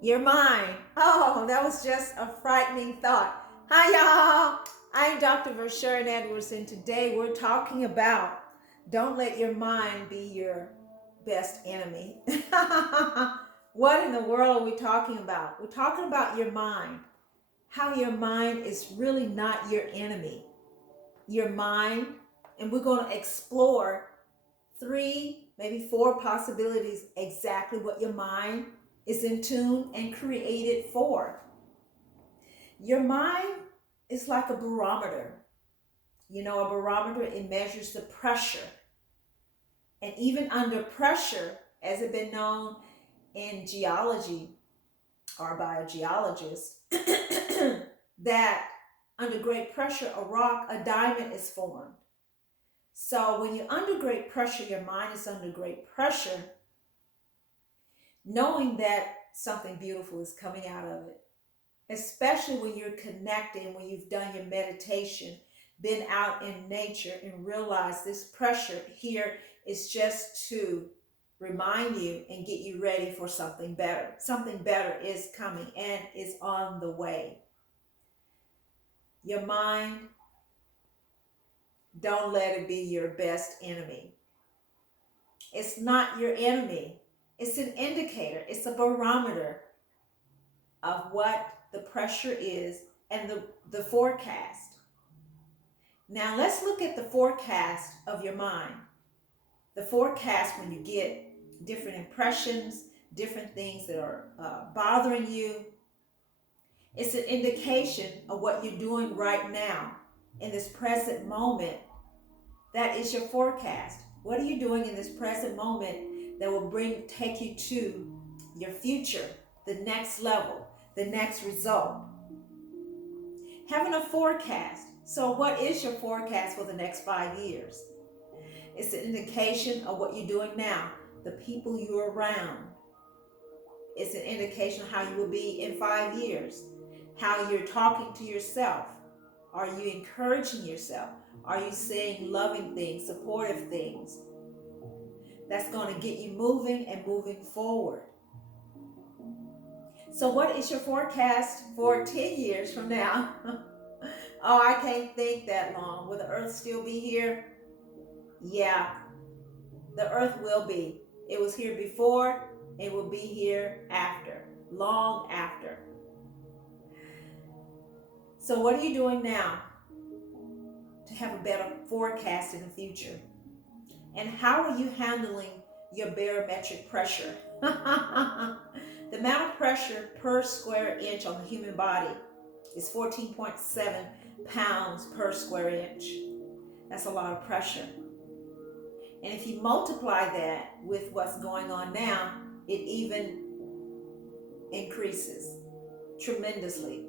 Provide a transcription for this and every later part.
Your mind. Oh, that was just a frightening thought. Hi, y'all. I'm Dr.vershern Edwards, and today we're talking about don't let your mind be your best enemy. What in the world are we talking about? We're talking about your mind. How your mind is really not your enemy. Your mind, and we're going to explore three, maybe four possibilities exactly what your mind is in tune and created for. Your mind is like a barometer. You know, a barometer, it measures the pressure. And even under pressure, as it's been known in geology or by a geologist, that under great pressure, a diamond is formed. So when you're under great pressure, your mind is under great pressure, knowing that something beautiful is coming out of it, especially when you're connecting, when you've done your meditation, been out in nature and realize this pressure here is just to remind you and get you ready for something better. Something better is coming and is on the way. Your mind, don't let it be your best enemy. It's not your enemy. It's an indicator. It's a barometer of what the pressure is and the forecast. Now let's look at the forecast of your mind. The forecast when you get different impressions, different things that are bothering you. It's an indication of what you're doing right now in this present moment. That is your forecast. What are you doing in this present moment that will take you to your future, the next level, the next result? Having a forecast. So what is your forecast for the next 5 years? It's an indication of what you're doing now, the people you're around. It's an indication of how you will be in 5 years, how you're talking to yourself. Are you encouraging yourself? Are you saying loving things, supportive things? That's going to get you moving and moving forward. So what is your forecast for 10 years from now? Oh, I can't think that long. Will the earth still be here? Yeah, the earth will be. It was here before, it will be here after, long after. So what are you doing now to have a better forecast in the future? And how are you handling your barometric pressure? The amount of pressure per square inch on the human body is 14.7 pounds per square inch. That's a lot of pressure. And if you multiply that with what's going on now, it even increases tremendously.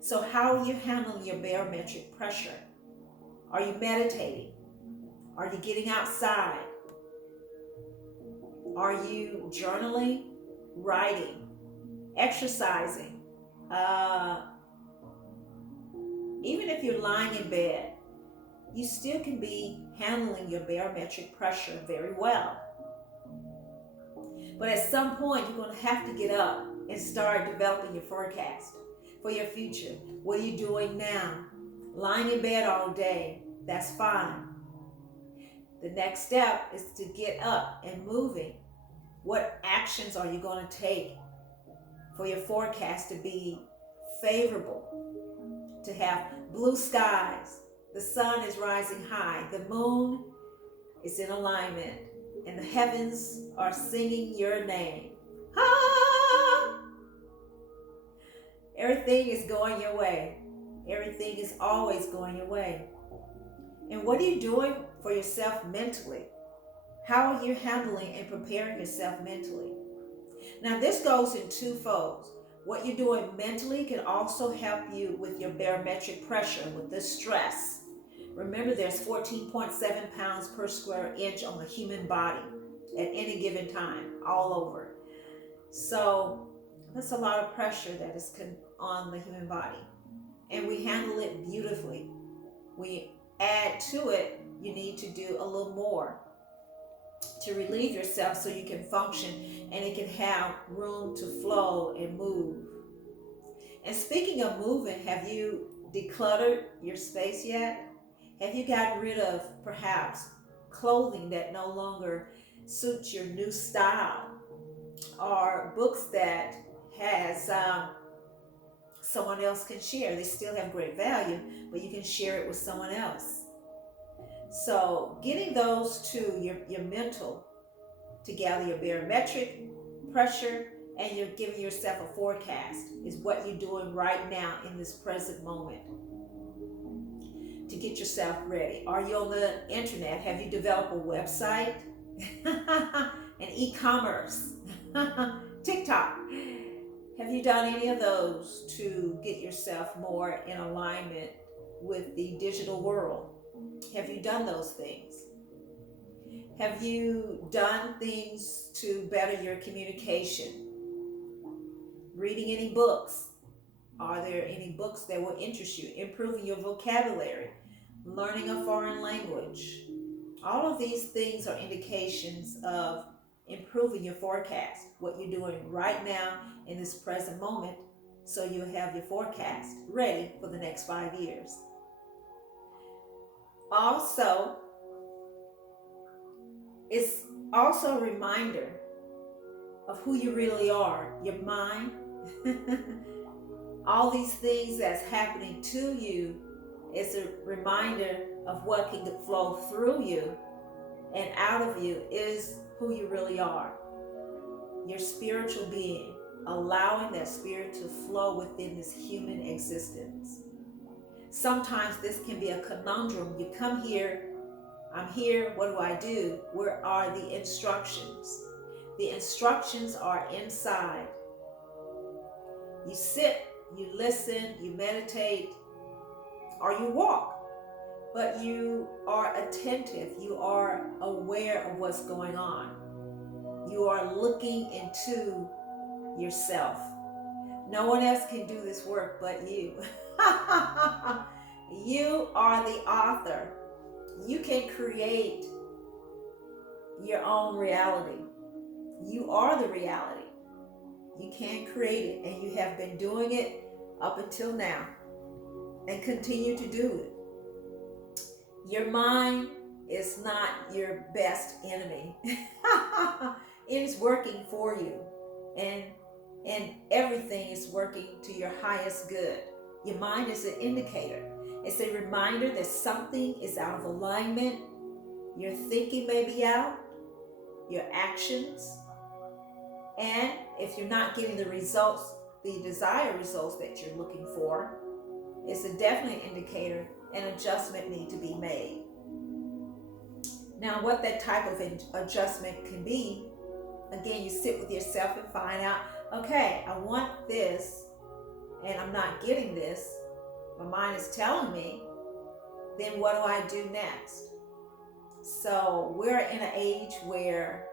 So how are you handling your barometric pressure? Are you meditating? Are you getting outside? Are you journaling, writing, exercising? Even if you're lying in bed, you still can be handling your barometric pressure very well. But at some point, you're going to have to get up and start developing your forecast for your future. What are you doing now? Lying in bed all day, that's fine. The next step is to get up and moving. What actions are you going to take for your forecast to be favorable? To have blue skies, the sun is rising high, the moon is in alignment, and the heavens are singing your name. Ah! Everything is going your way. Everything is always going your way. And what are you doing for yourself mentally? How are you handling and preparing yourself mentally? Now, this goes in two folds. What you're doing mentally can also help you with your barometric pressure, with the stress. Remember, there's 14.7 pounds per square inch on the human body at any given time, all over. So that's a lot of pressure that is on the human body. And we handle it beautifully. We add to it, you need to do a little more to relieve yourself so you can function and it can have room to flow and move. And speaking of moving, have you decluttered your space yet? Have you gotten rid of perhaps clothing that no longer suits your new style, or books that has someone else can share? They still have great value, but you can share it with someone else. So getting those two, your mental together, your barometric pressure, and you're giving yourself a forecast is what you're doing right now in this present moment to get yourself ready. Are you on the internet? Have you developed a website? An e-commerce? TikTok? Have you done any of those to get yourself more in alignment with the digital world? Have you done those things? Have you done things to better your communication? Reading any books? Are there any books that will interest you? Improving your vocabulary, learning a foreign language. All of these things are indications of improving your forecast, what you're doing right now in this present moment, so you'll have your forecast ready for the next 5 years. Also, it's also a reminder of who you really are, your mind. All these things that's happening to you is a reminder of what can flow through you and out of you is who you really are. Your spiritual being, allowing that spirit to flow within this human existence. Sometimes this can be a conundrum. You come here, I'm here, what do I do? Where are the instructions? The instructions are inside. You sit, you listen, you meditate, or you walk. But you are attentive. You are aware of what's going on. You are looking into yourself. No one else can do this work but you. You are the author. You can create your own reality. You are the reality. You can create it, and you have been doing it up until now and continue to do it. Your mind is not your best enemy. It is working for you, and everything is working to your highest good. Your mind is an indicator. It's a reminder that something is out of alignment. Your thinking may be out, your actions, and if you're not getting the results, the desired results that you're looking for, it's a definite indicator an adjustment need to be made. Now, what that type of adjustment can be, again, you sit with yourself and find out, okay, I want this and I'm not getting this. My mind is telling me, then what do I do next? So we're in an age where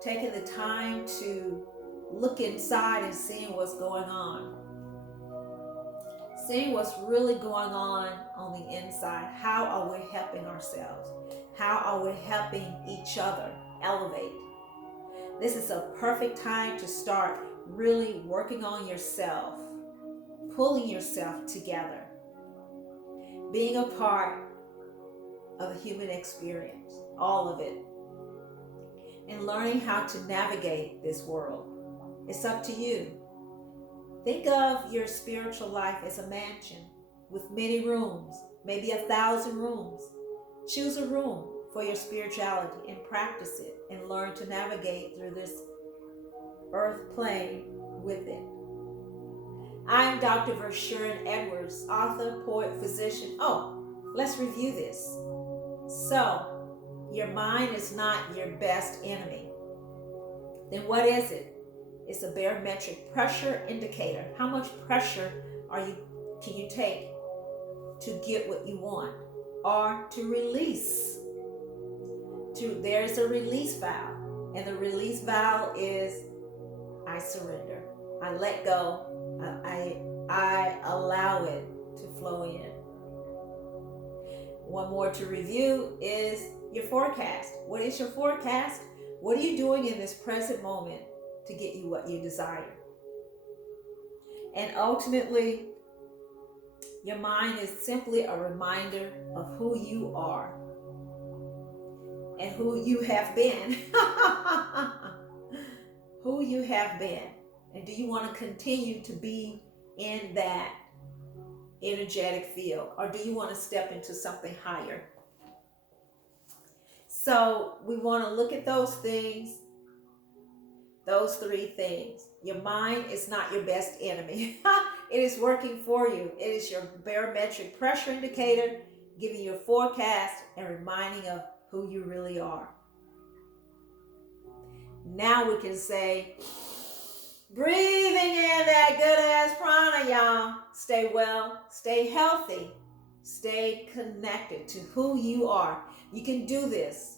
taking the time to look inside and seeing what's going on. Seeing what's really going on the inside. How are we helping ourselves? How are we helping each other elevate? This is a perfect time to start really working on yourself, pulling yourself together, being a part of the human experience, all of it, and learning how to navigate this world. It's up to you. Think of your spiritual life as a mansion with many rooms, maybe 1,000 rooms. Choose a room for your spirituality and practice it and learn to navigate through this earth plane with it. I'm Dr.vershern Edwards, author, poet, physician. Oh, let's review this. So, your mind is not your best enemy. Then what is it? It's a barometric pressure indicator. How much pressure can you take to get what you want or to release? There's a release valve, and the release valve is I surrender. I let go. I allow it to flow in. One more to review is your forecast. What is your forecast? What are you doing in this present moment to get you what you desire? And ultimately, your mind is simply a reminder of who you are and who you have been. Who you have been. And do you want to continue to be in that energetic field, or do you want to step into something higher? So we want to look at those things, those three things. Your mind is not your best enemy. It is working for you. It is your barometric pressure indicator, giving you a forecast and reminding of who you really are. Now we can say, breathing in that good ass prana, y'all. Stay well, stay healthy, stay connected to who you are. You can do this.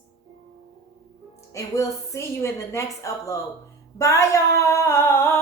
And we'll see you in the next upload. Bye, y'all.